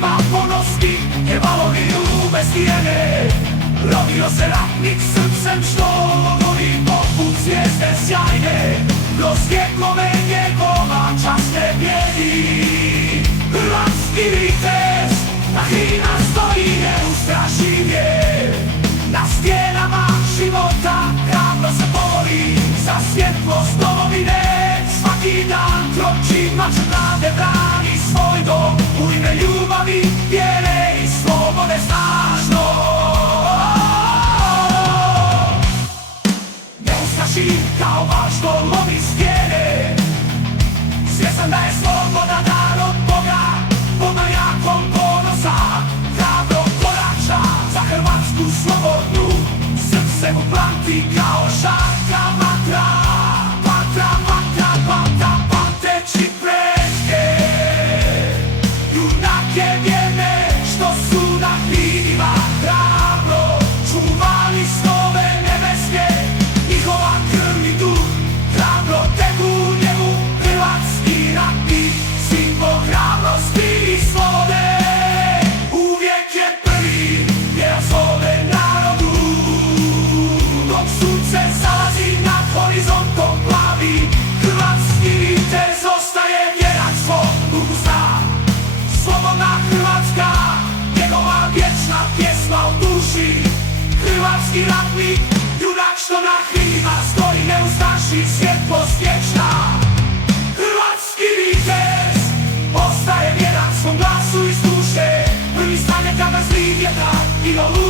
má ponosky, nevalorijú bez hieny. Robil se ratník srdcem štorí, pokud zvězde sjajne. Rozvětlové něko má časté bědy. Hrvatský vítěz na chvíľa stojí neustrašivě. Na stěnách života hrávno se borí za světlost domovine. Svatý dán kročí mačernáde brány svoj dom. Ujme ľúbaví, vierej, slobode znášno. Neustraší, kao váš domový stjene. Svjestan da je sloboda dar od Boga, pod majakom ponosa. Hrabro korača za Hrvatsku slobodnu, srce mu planti kao žarka vatra. Vatra, vatra, vatra, pamteći pretke. Junake vjerne što su na krilima hrabro čuvali snove nebeske. Njihova krv i duh hrabro teku u njemu. Hrvatski ratnik, simbol hrabrosti i slobode. Uvijek je prvi, jer zove narodu. Dok sunce zalazi nad horizontom plavi, hrvatski vitez ostaje vjeran svom duhu zna. Slobodna Hrvatska, njegova vječna pjesma u duši. Hrvatski ratnik, junak što na krilima stoji, neustraši, svjetlost vječna. Hrvatski vitez ostaje vjeran svom glasu iz duše. Prvi stane kada zli vjetar i oluja.